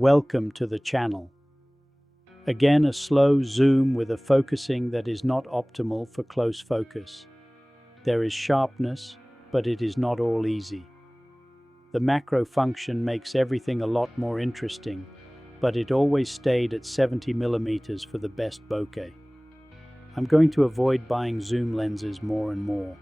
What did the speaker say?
Welcome to the channel. Again, a slow zoom with a focusing that is not optimal for close focus. There is sharpness, but it is not all easy. The macro function makes everything a lot more interesting, but it always stayed at 70 millimeters for the best bokeh. I'm going to avoid buying zoom lenses more and more.